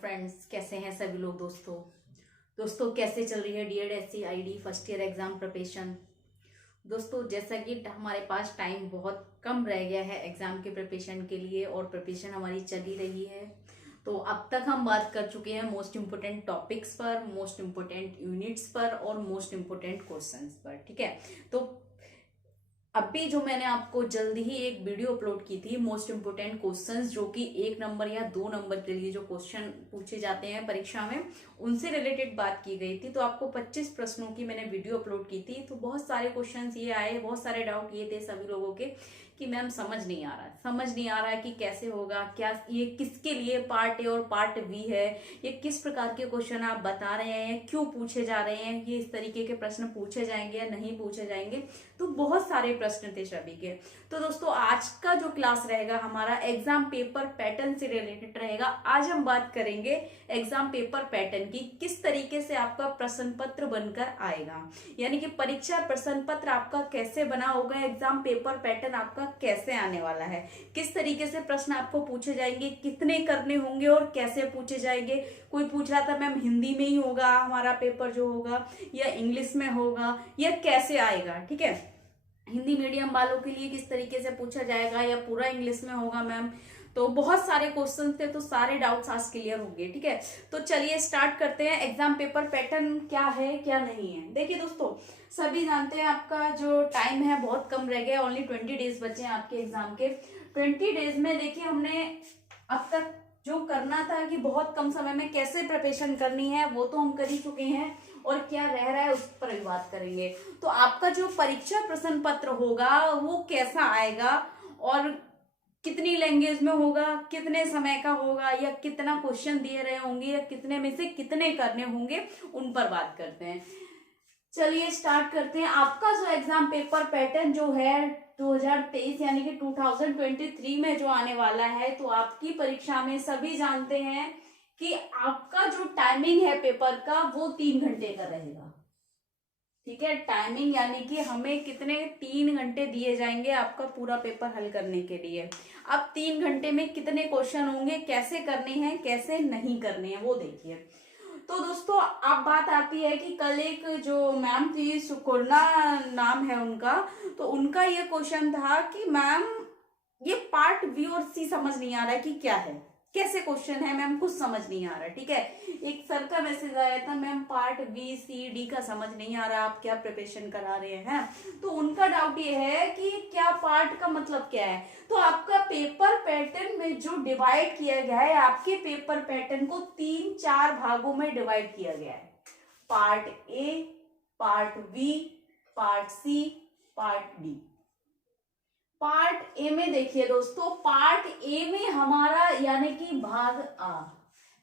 Friends, कैसे हैं सभी लोग। दोस्तों कैसे चल रही है DED SC first year exam preparation. दोस्तों जैसा कि हमारे पास टाइम बहुत कम रह गया है एग्जाम के प्रिपरेशन के लिए और प्रिपरेशन हमारी चल ही रही है, तो अब तक हम बात कर चुके हैं मोस्ट इम्पोर्टेंट टॉपिक्स पर, मोस्ट इम्पोर्टेंट यूनिट्स पर और मोस्ट इम्पोर्टेंट क्वेश्चंस पर। ठीक है, तो अभी जो मैंने आपको जल्दी ही एक वीडियो अपलोड की थी मोस्ट इम्पोर्टेंट क्वेश्चंस, जो कि 1 नंबर या 2 नंबर के लिए जो क्वेश्चन पूछे जाते हैं परीक्षा में, उनसे रिलेटेड बात की गई थी। तो आपको 25 प्रश्नों की मैंने वीडियो अपलोड की थी। तो बहुत सारे क्वेश्चंस ये आए, बहुत सारे डाउट ये थे सभी लोगों के कि मैम समझ नहीं आ रहा है कि कैसे होगा, क्या ये किसके लिए पार्ट ए और पार्ट बी है, ये किस प्रकार के क्वेश्चन आप बता रहे हैं, क्यों पूछे जा रहे हैं, ये इस तरीके के प्रश्न पूछे जाएंगे या नहीं पूछे जाएंगे। तो बहुत सारे प्रश्न थे सभी के। तो दोस्तों आज का जो क्लास रहेगा हमारा एग्जाम पेपर पैटर्न से रिलेटेड रहेगा। आज हम बात करेंगे एग्जाम पेपर पैटर्न की, किस तरीके से आपका प्रश्न पत्र बनकर आएगा, यानी कि परीक्षा प्रश्न पत्र आपका कैसे बना होगा, एग्जाम पेपर पैटर्न आपका कैसे आने वाला है, किस तरीके से प्रश्न आपको पूछे जाएंगे, कितने करने होंगे और कैसे पूछे जाएंगे। कोई पूछ रहा था मैम हिंदी में ही होगा हमारा पेपर जो होगा या इंग्लिश में होगा या कैसे आएगा। ठीक है, हिंदी मीडियम वालों के लिए किस तरीके से पूछा जाएगा या पूरा इंग्लिश में होगा मैम। तो बहुत सारे क्वेश्चन थे, तो सारे डाउट्स आज क्लियर होंगे। ठीक है, तो चलिए स्टार्ट करते हैं। एग्जाम पेपर पैटर्न क्या है क्या नहीं है। देखिए दोस्तों, सभी जानते हैं आपका जो टाइम है बहुत कम रह गया, ओनली 20 डेज बचे हैं आपके एग्जाम के। 20 डेज में देखिए हमने अब तक जो करना था कि बहुत कम समय में कैसे प्रिपरेशन करनी है वो तो हम कर ही चुके हैं, और क्या रह रहा है उस पर भी बात करेंगे। तो आपका जो परीक्षा प्रश्न पत्र होगा वो कैसा आएगा और कितनी लैंग्वेज में होगा, कितने समय का होगा, या कितना क्वेश्चन दिए रहे होंगे या कितने में से कितने करने होंगे, उन पर बात करते हैं। चलिए स्टार्ट करते हैं। आपका जो एग्जाम पेपर पैटर्न जो है 2023 यानी कि 2023 में जो आने वाला है, तो आपकी परीक्षा में सभी जानते हैं कि आपका जो टाइमिंग है पेपर का वो 3 घंटे का रहेगा। ठीक है, टाइमिंग यानी कि हमें कितने 3 घंटे दिए जाएंगे आपका पूरा पेपर हल करने के लिए। अब 3 घंटे में कितने क्वेश्चन होंगे, कैसे करने हैं कैसे नहीं करने हैं वो देखिए। तो दोस्तों अब बात आती है कि कल एक जो मैम थी, सुकुर्णा नाम है उनका, तो उनका ये क्वेश्चन था कि मैम ये पार्ट बी और सी समझ नहीं आ रहा है कि क्या है, कैसे क्वेश्चन है मैम, कुछ समझ नहीं आ रहा। ठीक है, एक सर का मैसेज आया था ma'am part b c d का समझ नहीं आ रहा, आप क्या प्रिपरेशन करा रहे हैं। तो उनका डाउट ये है कि क्या पार्ट का मतलब क्या है। तो आपका पेपर पैटर्न में जो डिवाइड किया गया है, आपके पेपर पैटर्न को 3-4 भागों में डिवाइड किया गया है। Part a, part b, part c, part d. Part a में देखिए दोस्तों, पार्ट ए में हमारा यानी कि भाग आ,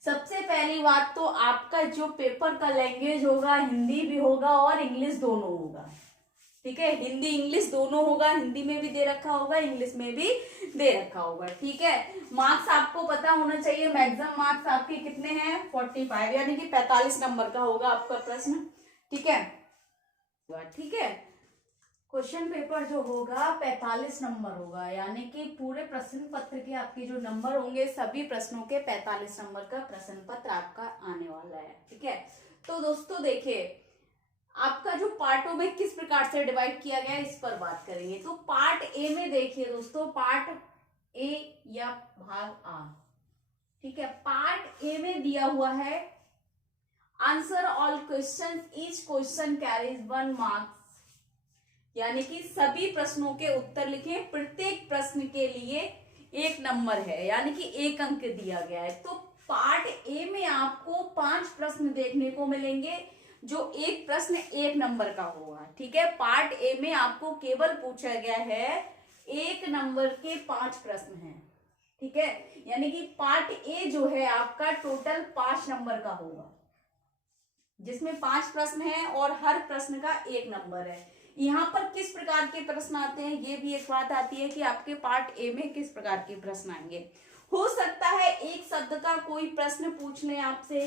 सबसे पहली बात तो आपका जो पेपर का लैंग्वेज होगा हिंदी भी होगा और इंग्लिश दोनों होगा। ठीक है, हिंदी इंग्लिश दोनों होगा, हिंदी में भी दे रखा होगा इंग्लिश में भी दे रखा होगा। ठीक है, मार्क्स आपको पता होना चाहिए, मैक्सिमम मार्क्स आपके कितने हैं 45 यानी कि 45 नंबर का होगा आपका प्रश्न। ठीक है, ठीक है, क्वेश्चन पेपर जो होगा 45 नंबर होगा, यानी कि पूरे प्रश्न पत्र के आपके जो नंबर होंगे सभी प्रश्नों के 45 नंबर का प्रश्न पत्र आपका आने वाला है। ठीक है, तो दोस्तों देखिए आपका जो पार्टों में किस प्रकार से डिवाइड किया गया है इस पर बात करेंगे। तो पार्ट ए में देखिए दोस्तों, पार्ट ए या भाग आ। ठीक है, पार्ट ए में दिया हुआ है answer all question, each question carries 1 marks, यानी कि सभी प्रश्नों के उत्तर लिखें, प्रत्येक प्रश्न के लिए 1 नंबर है, यानी कि 1 अंक दिया गया है। तो पार्ट ए में आपको 5 प्रश्न देखने को मिलेंगे, जो एक प्रश्न 1 नंबर का होगा। ठीक है, पार्ट ए में आपको केवल पूछा गया है 1 नंबर के 5 प्रश्न हैं। ठीक है, यानी कि पार्ट ए जो है आपका टोटल 5 नंबर का होगा, जिसमें 5 प्रश्न हैं और हर प्रश्न का 1 नंबर है। यहाँ पर किस प्रकार के प्रश्न आते हैं, ये भी एक बात आती है कि आपके पार्ट ए में किस प्रकार के प्रश्न आएंगे। हो सकता है एक शब्द का कोई प्रश्न पूछ ले आपसे,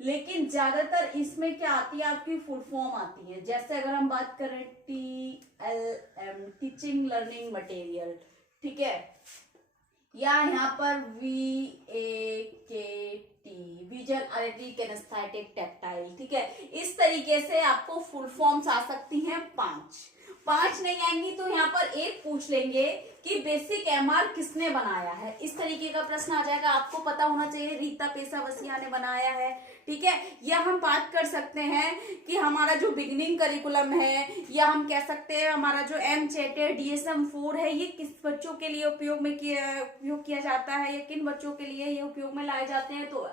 लेकिन ज्यादातर इसमें क्या आती है आपकी फुल फॉर्म आती है। जैसे अगर हम बात करें TLM, टीचिंग लर्निंग मटेरियल, ठीक है, या यहाँ पर VAKT, vision, auditory, kinaesthetic, tactile. ठीक है, इस तरीके से आपको फुल फॉर्म्स आ सकती हैं 5 नहीं आएंगी तो यहाँ पर एक पूछ लेंगे कि बेसिक एमआर किसने बनाया है, इस तरीके का प्रश्न आ जाएगा। आपको पता होना चाहिए रीता पेशावसिया ने बनाया है। ठीक है, या हम बात कर सकते हैं कि हमारा जो बिगिनिंग करिकुलम है, या हम कह सकते हैं हमारा जो एमचेट है, DSM-4 है, ये किस बच्चों के लिए उपयोग किया जाता है, या किन बच्चों के लिए ये उपयोग में लाए जाते हैं, तो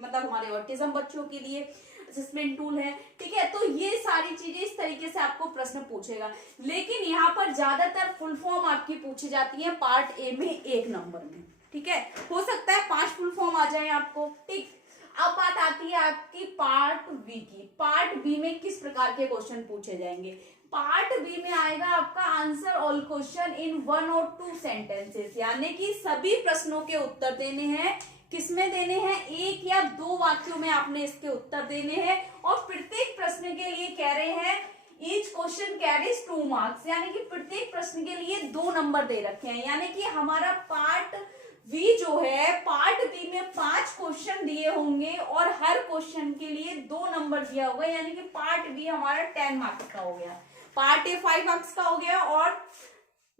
मतलब हमारे ऑटिज्म बच्चों के लिए असेसमेंट टूल है। ठीक है, तो ये सारी चीजें इस तरीके से आपको प्रश्न पूछेगा, लेकिन यहाँ पर ज्यादातर फुल फॉर्म आपकी पूछी जाती है पार्ट ए में 1 नंबर में। ठीक है, हो सकता है 5 फुल फॉर्म आ जाए आपको। ठीक, अब बात आती है आपकी पार्ट बी की। पार्ट बी में किस प्रकार के क्वेश्चन पूछे जाएंगे? पार्ट बी में आएगा आपका आंसर ऑल क्वेश्चन इन 1 और 2 सेंटेंसेस, यानी कि सभी प्रश्नों के उत्तर देने हैं। किसमें देने हैं? 1 या 2 वाक्यों में आपने इसके उत्तर देने हैं, और प्रत्येक प्रश्न के लिए कह रहे हैं ईच क्वेश्चन कैरीज 2 मार्क्स, यानी कि प्रत्येक प्रश्न के लिए 2 नंबर दे रखे हैं। यानी कि हमारा पार्ट बी जो है, पार्ट बी में 5 क्वेश्चन दिए होंगे और हर क्वेश्चन के लिए 2 नंबर दिया होगा, यानी कि पार्ट बी हमारा 10 मार्क्स का हो गया, पार्ट ए 5 मार्क्स का हो गया, और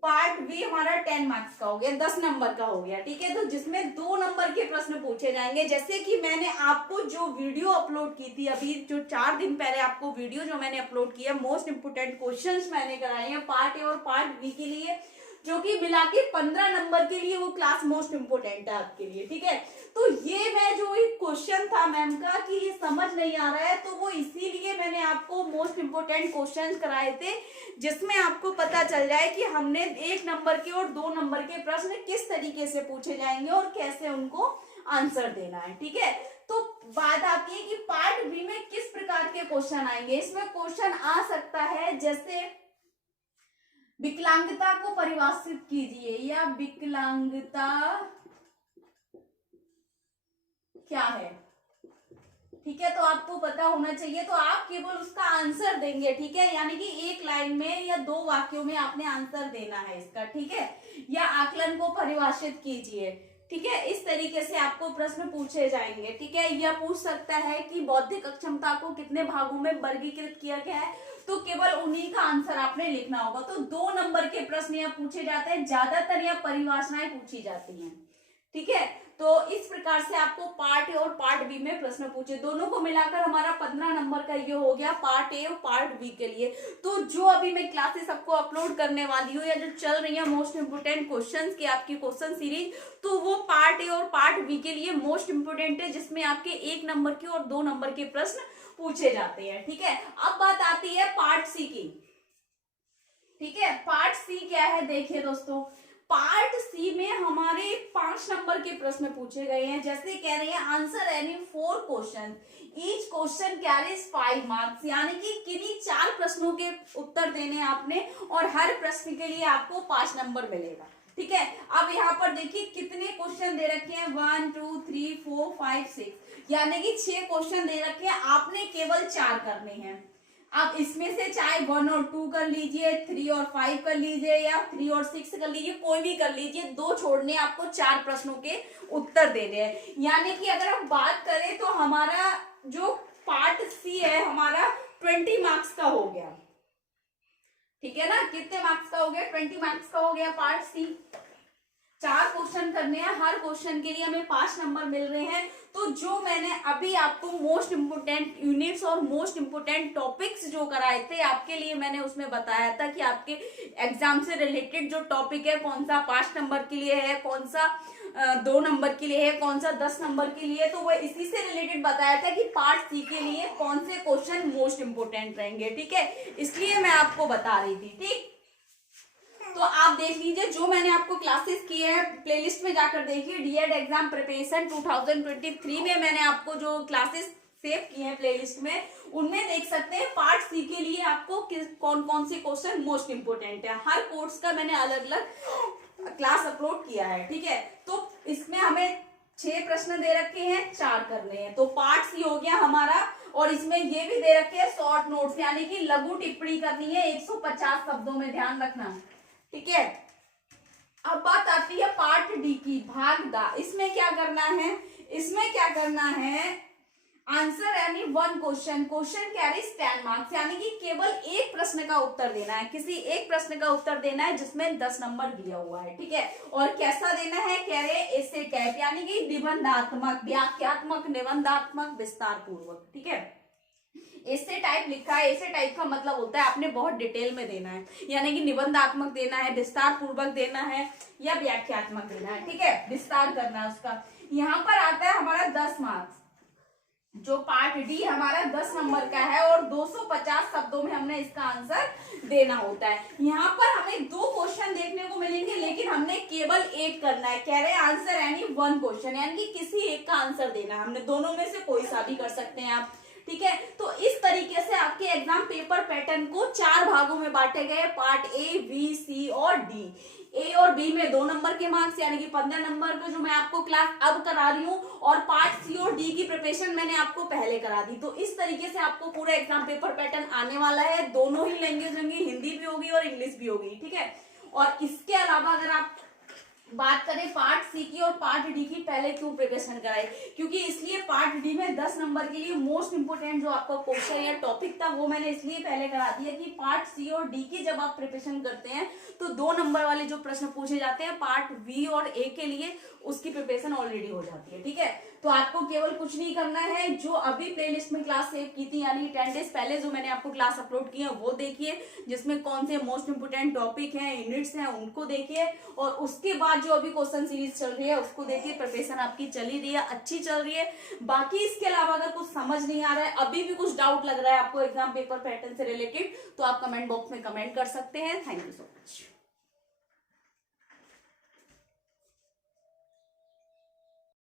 पार्ट बी हमारा 10 मार्क्स का हो गया, 10 नंबर का हो गया। ठीक है, तो जिसमें 2 नंबर के प्रश्न पूछे जाएंगे। जैसे कि मैंने आपको जो वीडियो अपलोड की थी अभी, जो 4 दिन पहले आपको वीडियो जो मैंने अपलोड किया, मोस्ट इंपोर्टेंट क्वेश्चंस मैंने कराए हैं पार्ट ए और पार्ट बी के लिए, जो कि मिला के 15 नंबर के लिए वो क्लास मोस्ट इंपोर्टेंट है आपके लिए। ठीक है, तो ये मैं जो एक क्वेश्चन था मैम का कि ये समझ नहीं आ रहा है, तो वो इसीलिए मैंने आपको मोस्ट इंपोर्टेंट क्वेश्चंस कराए थे, जिसमें आपको पता चल जाए कि हमने 1 नंबर के और 2 नंबर के प्रश्न किस तरीके से पूछे जाएंगे और कैसे उनको आंसर देना है। ठीक है, तो बात आती है कि पार्ट बी में किस प्रकार के क्वेश्चन आएंगे। इसमें क्वेश्चन आ सकता है जैसे विकलांगता को परिभाषित कीजिए, या विकलांगता क्या है। ठीक है, तो आपको पता होना चाहिए, तो आप केवल उसका आंसर देंगे। ठीक है, यानी कि 1 लाइन में या 2 वाक्यों में आपने आंसर देना है इसका। ठीक है, या आकलन को परिभाषित कीजिए। ठीक है, इस तरीके से आपको प्रश्न पूछे जाएंगे। ठीक है, यह पूछ सकता है कि बौद्धिक अक्षमता को कितने भागों में वर्गीकृत किया गया है, तो केवल उन्हीं का आंसर आपने लिखना होगा। तो 2 नंबर के प्रश्न यहाँ पूछे जाते हैं, ज्यादातर यहाँ परिभाषाएं पूछी जाती हैं। ठीक है, तो इस प्रकार से आपको पार्ट ए और पार्ट बी में प्रश्न पूछे, दोनों को मिलाकर हमारा 15 नंबर का ये हो गया पार्ट ए और पार्ट बी के लिए। तो जो अभी मैं क्लासेस सबको अपलोड करने वाली हूँ, या जो चल रही है मोस्ट इंपोर्टेंट क्वेश्चंस की आपकी क्वेश्चन सीरीज, तो वो पार्ट ए और पार्ट बी के लिए मोस्ट इंपोर्टेंट है, जिसमें आपके 1 नंबर के और 2 नंबर के प्रश्न पूछे जाते हैं। ठीक है, अब बात आती है पार्ट सी की। ठीक है, पार्ट सी क्या है, देखिए दोस्तों, पार्ट सी में हमारे 5 नंबर के प्रश्न पूछे गए हैं। जैसे कह रहे हैं answer any 4 question, each question carries 5 marks, यानी कि किन्हीं 4 प्रश्नों के उत्तर देने आपने, और हर प्रश्न के लिए आपको 5 नंबर मिलेगा। ठीक है, अब यहाँ पर देखिए कितने क्वेश्चन दे रखे हैं, 1 2 3 4 5 6, यानी कि 6 क्वेश्चन दे रखे हैं, आपने केवल 4 करने हैं। आप इसमें से चाहे 1 और 2 कर लीजिए, 3 और 5 कर लीजिए, या 3 और 6 कर लीजिए, कोई भी कर लीजिए, 2 छोड़ने, आपको 4 प्रश्नों के उत्तर देने हैं। यानी कि अगर हम बात करें तो हमारा जो पार्ट सी है हमारा 20 मार्क्स का हो गया। ठीक है ना, कितने मार्क्स का हो गया? 20 मार्क्स का हो गया पार्ट सी। 4 क्वेश्चन करने हैं, हर क्वेश्चन के लिए हमें 5 नंबर मिल रहे हैं। तो जो मैंने अभी आपको मोस्ट इंपोर्टेंट यूनिट्स और मोस्ट इंपोर्टेंट टॉपिक्स जो कराए थे आपके लिए, मैंने उसमें बताया था कि आपके एग्जाम से रिलेटेड जो टॉपिक है, कौन सा 5 नंबर के लिए है, कौन सा 2 नंबर के लिए है, कौन सा 10 नंबर के लिए, तो वह इसी से रिलेटेड बताया था कि पार्ट सी के लिए कौन से क्वेश्चन मोस्ट इंपोर्टेंट रहेंगे। ठीक है, इसलिए मैं आपको बता रही थी। ठीक, तो आप देख लीजिए जो मैंने आपको क्लासेस किए हैं, प्लेलिस्ट में जाकर देखिए, डीएड एग्जाम प्रिपरेशन 2023 में मैंने आपको जो क्लासेस सेव किए हैं प्लेलिस्ट में, उनमें देख सकते हैं पार्ट सी के लिए आपको कौन कौन से क्वेश्चन मोस्ट इंपोर्टेंट है। हर कोर्स का मैंने अलग अलग क्लास अपलोड किया है। ठीक है, तो इसमें हमें 6 प्रश्न दे रखे हैं, 4 करने हैं, तो पार्ट सी हो गया हमारा। और इसमें ये भी दे रखे हैं शॉर्ट नोट्स, यानी कि लघु टिप्पणी करनी है 150 शब्दों में, ध्यान रखना। ठीक है, अब बात आती है पार्ट डी की, भाग दा। इसमें क्या करना है, इसमें क्या करना है, आंसर यानी one question, question carries 10 marks, यानी कि केवल एक प्रश्न का उत्तर देना है, किसी एक प्रश्न का उत्तर देना है जिसमें 10 नंबर दिया हुआ है, ठीक है। और कैसा देना है, कह रहे हैं ऐसे टाइप, यानी कि निबंधात्मक, व्याख्यात्मक, निबंधात्मक, विस्तार पूर्वक, ठीक है। ऐसे टाइप लिखा है, ऐसे टाइप का मतलब होता है आपने बहुत डिटेल में देना है, यानी कि निबंधात्मक देना है, विस्तार पूर्वक देना है या व्याख्यात्मक देना है, ठीक है, विस्तार करना है उसका। यहाँ पर आता है हमारा 10 मार्क्स, जो पार्ट डी हमारा 10 नंबर का है और 250 शब्दों में हमने इसका आंसर देना होता है। यहाँ पर हमें 2 क्वेश्चन देखने को मिलेंगे, लेकिन हमने केवल एक करना है, कह रहे हैं आंसर यानी वन क्वेश्चन, यानी कि किसी एक का आंसर देना है, हमने दोनों में से कोई सा भी कर सकते हैं आप, ठीक है। तो इस तरीके से आपके एग्जाम पेपर पैटर्न को 4 भागों में बांटे गए, पार्ट ए, बी, सी और डी। ए और बी में 2 नंबर के मार्क्स, यानी कि 15 नंबर पे जो मैं आपको क्लास अब करा रही हूँ, और पार्ट सी और डी की प्रिपरेशन मैंने आपको पहले करा दी। तो इस तरीके से आपको पूरा एग्जाम पेपर पैटर्न आने वाला है, दोनों ही लैंग्वेज होंगी, हिंदी भी होगी और इंग्लिश भी होगी, ठीक है। और इसके अलावा अगर आप बात करें पार्ट सी की और पार्ट डी की, पहले क्यों प्रिपरेशन कराए, क्योंकि इसलिए पार्ट डी में 10 नंबर के लिए मोस्ट इंपोर्टेंट जो आपका क्वेश्चन या टॉपिक था वो मैंने इसलिए पहले करा दिया कि पार्ट सी और डी की जब आप प्रिपरेशन करते हैं तो 2 नंबर वाले जो प्रश्न पूछे जाते हैं पार्ट बी और ए के लिए, उसकी प्रिपरेशन ऑलरेडी हो जाती है, ठीक है। तो आपको केवल कुछ नहीं करना है, जो अभी प्लेलिस्ट में क्लास सेव की थी, यानी 10 डेज पहले जो मैंने आपको क्लास अपलोड की है वो देखिए, जिसमें कौन से मोस्ट इंपोर्टेंट टॉपिक हैं, यूनिट्स हैं, उनको देखिए, और उसके बाद जो अभी क्वेश्चन सीरीज चल रही है उसको देखिए। प्रिपरेशन आपकी चल ही रही है, अच्छी चल रही है। बाकी इसके अलावा अगर कुछ समझ नहीं आ रहा है, अभी भी कुछ डाउट लग रहा है आपको एग्जाम पेपर पैटर्न से रिलेटेड, तो आप कमेंट बॉक्स में कमेंट कर सकते हैं। Thank you so much.